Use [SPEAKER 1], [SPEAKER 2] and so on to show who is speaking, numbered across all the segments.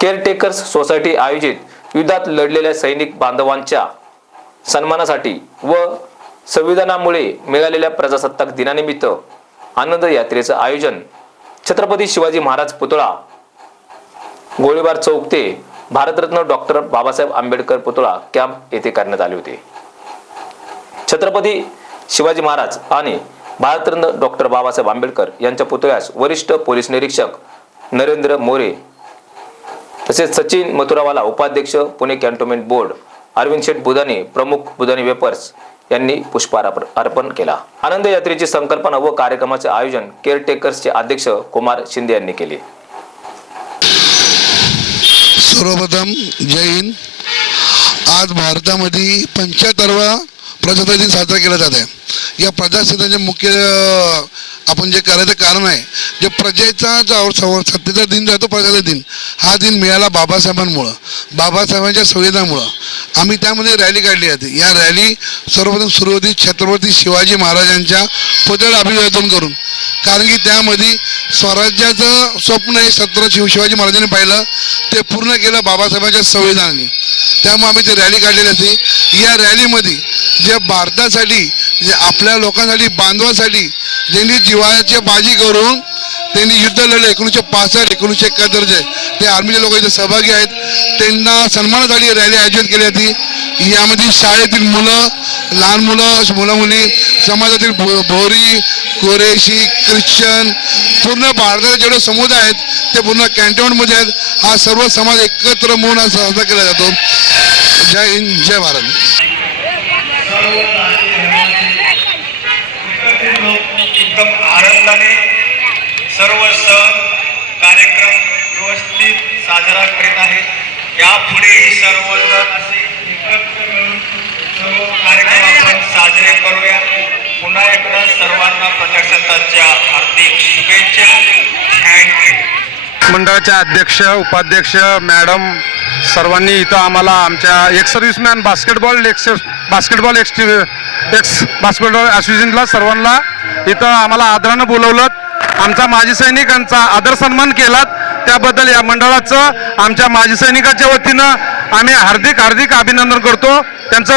[SPEAKER 1] केअरटेकर्स society आयोजित युद्धात लढलेल्या सैनिक बांधवांच्या सन्मानासाठी व संविधानामुळे मिळालेल्या प्रजासत्ताक दिनानिमित्त आनंद यात्रेचं आयोजन छत्रपती शिवाजी महाराज पुतळा गोळीबार चौक ते भारतरत्न डॉक्टर बाबासाहेब आंबेडकर पुतळा कॅम्प येथे करण्यात आले होते. छत्रपती शिवाजी महाराज आणि भारतरत्न डॉक्टर बाबासाहेब आंबेडकर यांच्या पुतळ्यास वरिष्ठ पोलीस निरीक्षक नरेंद्र मोरे तसेच सचिन मथुरावाला उपाध्यक्ष पुणे कॅन्टोन्मेंट बोर्ड अरविंद शेठ बुधाने प्रमुख बुधाने वेपर्स यांनी पुष्पहार अर्पण केला. आनंद यात्रेची संकल्पना व कार्यक्रमाचे आयोजन केअरटेकर्सचे अध्यक्ष कुमार शिंदे यांनी केले.
[SPEAKER 2] सर्वप्रथम जय हिंद. आज भारतामध्ये पंच्याहत्तरवा प्रजासत्ताक दिन साजरा केला जात आहे. या प्रजासत्ताकाचे मुख्य आपण जे करायचं कारण आहे जे प्रजेचा जो सत्तेचा दिन जो आहे तो दिन. हा दिन मिळाला बाबासाहेबांमुळं बाबासाहेबांच्या संविधानामुळं आम्ही त्यामध्ये रॅली काढली जाते या रॅली सर्वप्रथम सुरू होती छत्रपती शिवाजी महाराजांच्या पुतळ्याला अभिवादन करून कारण की त्यामध्ये स्वराज्याचं स्वप्न हे सत्र शिव शिवाजी महाराजांनी पाहिलं ते पूर्ण केलं बाबासाहेबांच्या संविधानाने त्यामुळे आम्ही ते रॅली काढलेली असते या रॅलीमध्ये जे भारतासाठी जे आपल्या लोकांसाठी बांधवासाठी ज्यांनी जिवाळ्याची बाजी करून त्यांनी युद्ध लढले एकोणीसशे पासष्ट एकोणीसशे एकाहत्तरचे. ते आर्मीचे लोक इथे सहभागी आहेत. त्यांना सन्मानासाठी रॅली आयोजित केली होती यामध्ये शाळेतील मुलं लहान मुलं मुलं मुली समाजातील भो भोरी कोरेशी ख्रिश्चन पूर्ण भारताचे जेवढे समुदाय आहेत ते पूर्ण कॅन्टोनमध्ये आहेत. हा सर्व समाज एकत्र म्हणून हा साजरा केला जातो. जय हिंद जय भारत.
[SPEAKER 3] एकदम आनंदाने सर्व सण कार्यक्रम व्यवस्थित साजरा करीत आहे. यापुढेही सर्वजण असे एकत्र मिळून सर्व कार्यक्रम आपण साजरे करूया. पुन्हा एकदा सर्वांना प्रजासत्ताकच्या हार्दिक शुभेच्छा थँक्यू
[SPEAKER 4] मंडळाचे अध्यक्ष उपाध्यक्ष मॅडम सर्वांनी इथं आम्हाला आमच्या एक serviceman basketball ex basketball ex ex basketball असोसिएशनला सर्वांना. इथं आम्हाला आदरानं बोलवलं. आमचा माजी सैनिकांचा आदर सन्मान केलात त्याबद्दल या मंडळाचं आमच्या माजी सैनिकाच्या वतीनं आम्ही हार्दिक हार्दिक अभिनंदन करतो. त्यांचं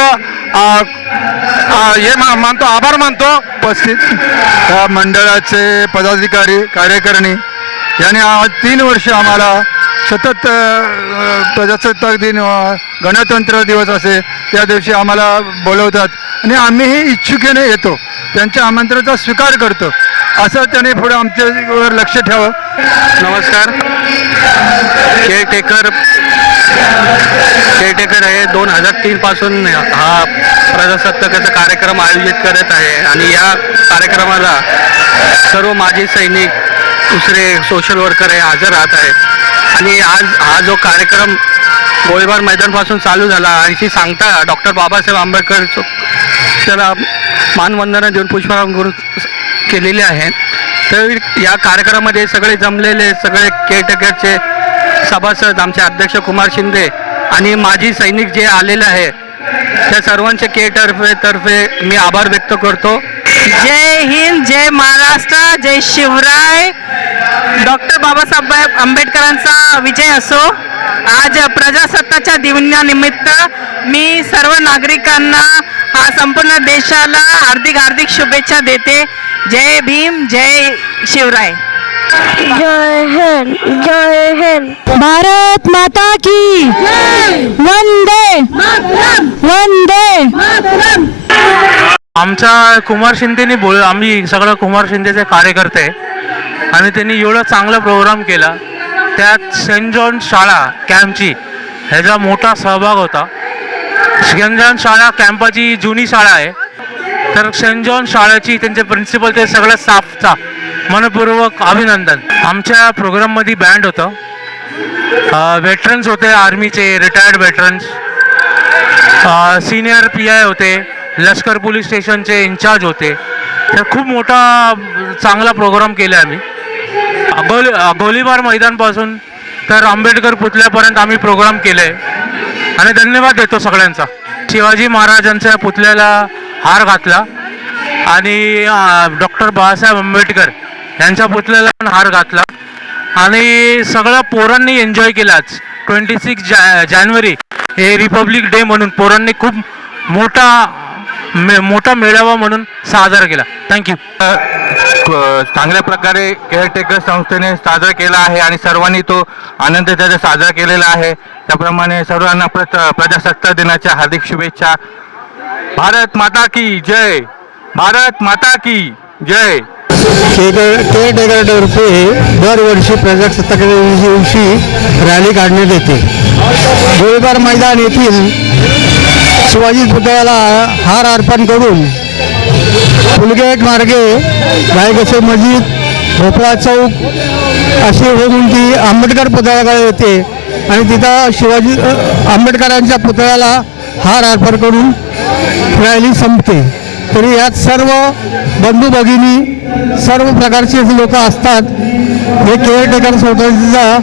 [SPEAKER 4] हे मानतो आभार मानतो.
[SPEAKER 5] उपस्थित त्या मंडळाचे पदाधिकारी कार्यकारिणी यांनी आज तीन वर्ष आम्हाला सतत प्रजासत्ताक दिन गणतंत्र दिवस असे त्या दिवशी आम्हाला बोलवतात. आणि आम्हीही इच्छुकेने येतो. त्यांच्या आमंत्रणाचा स्वीकार करतो. असं त्यांनी पुढे आमच्यावर लक्ष ठेवावं.
[SPEAKER 6] नमस्कार. केअरटेकर केअरटेकर हे दोन हजार तीनपासून हा प्रजासत्ताकाचा कार्यक्रम आयोजित करत आहे. आणि या कार्यक्रमाला सर्व माजी सैनिक दुसरे सोशल वर्कर हे हजर राहत आहे आणि आज हा जो कार्यक्रम गोळीबार मैदानपासून चालू झाला आणखी सांगता डॉक्टर बाबासाहेब आंबेडकर त्याला मानवंदना देऊन पुष्पहार गुरु केलेले आहे. तर या कार्यक्रमामध्ये सगळे जमलेले सगळे केअरटेकरचे सभासद आमचे अध्यक्ष कुमार शिंदे आणि माजी सैनिक जे आलेले आहे त्या सर्वांचे केअरतर्फे तर्फे मी आभार व्यक्त करतो.
[SPEAKER 7] जय हिंद जय महाराष्ट्र जय शिवराय. डॉक्टर बाबासाहेब आंबेडकरांचा विजय असो आज प्रजासत्ताच्या दिनानिमित्त मी सर्व नागरिकांना हा संपूर्ण देशाला हार्दिक हार्दिक शुभेच्छा देते. जय भीम जय शिवराय.
[SPEAKER 8] जय हिंद जय हिंद. भारत माता की वंदे। वंदे।
[SPEAKER 9] आमच्या कुमार शिंदेनी बोल आम्ही सगळं कुमार शिंदेचे कार्यकर्ते. आणि त्यांनी एवढा चांगला प्रोग्राम केला. त्यात सेंट जॉन शाळा कॅम्पची ह्याचा मोठा सहभाग होता. सेंट जॉन शाळा कॅम्पाची जुनी शाळा आहे. तर सेंट जॉन शाळेची त्यांचे प्रिन्सिपल ते सगळ्या स्टाफचा मनपूर्वक अभिनंदन. आमच्या प्रोग्राममध्ये बँड होतं. वेटरन्स होते आर्मीचे retired veterans senior P I होते. लष्कर पोलीस स्टेशनचे इन्चार्ज होते. तर खूप मोठा चांगला प्रोग्राम केला आम्ही. गोली गोलीबार मैदानपासून तर आंबेडकर पुतळ्यापर्यंत आम्ही प्रोग्राम केले आणि धन्यवाद देतो सगळ्यांचा. शिवाजी महाराजांच्या पुतळ्याला हार घातला. आणि डॉक्टर बाळासाहेब आंबेडकर यांच्या पुतळ्याला पण हार घातला. आणि सगळं पोरांनी एन्जॉय केलाच ट्वेंटी सिक्स जा जानेवारी हे रिपब्लिक डे म्हणून पोरांनी खूप मोठा मे मोठा मेळावा म्हणून साजरा केला. थँक्यू चांगल्या प्रकारे केअरटेकर संस्थेने साजरा केला आहे आणि सर्वांनी तो आनंद त्याचा साजरा केलेला आहे. त्याप्रमाणे सर्वांना प्र प्रजासत्ताक दिनाच्या हार्दिक शुभेच्छा. भारत माता की जय. भारत माता की जय.
[SPEAKER 10] केअरटेकरतर्फे दरवर्षी प्रजासत्ताक दिवशी रॅली काढण्यात येते. गोळीबार मैदान येथील शिवाजी पुतळ्याला हार अर्पण करून फुलगेट मार्गे गायकसे मस्जिद भोपळा चौक अशी होऊन ती आंबेडकर पुतळ्याकडे येते. आणि तिथं शिवाजी आंबेडकरांच्या पुतळ्याला हार अर्पण करून रॅली संपते. तरी यात सर्व बंधू भगिनी सर्व प्रकारचे लोक असतात. हे केअरटेकर सोसायटीचा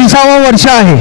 [SPEAKER 10] विसावं वर्ष आहे.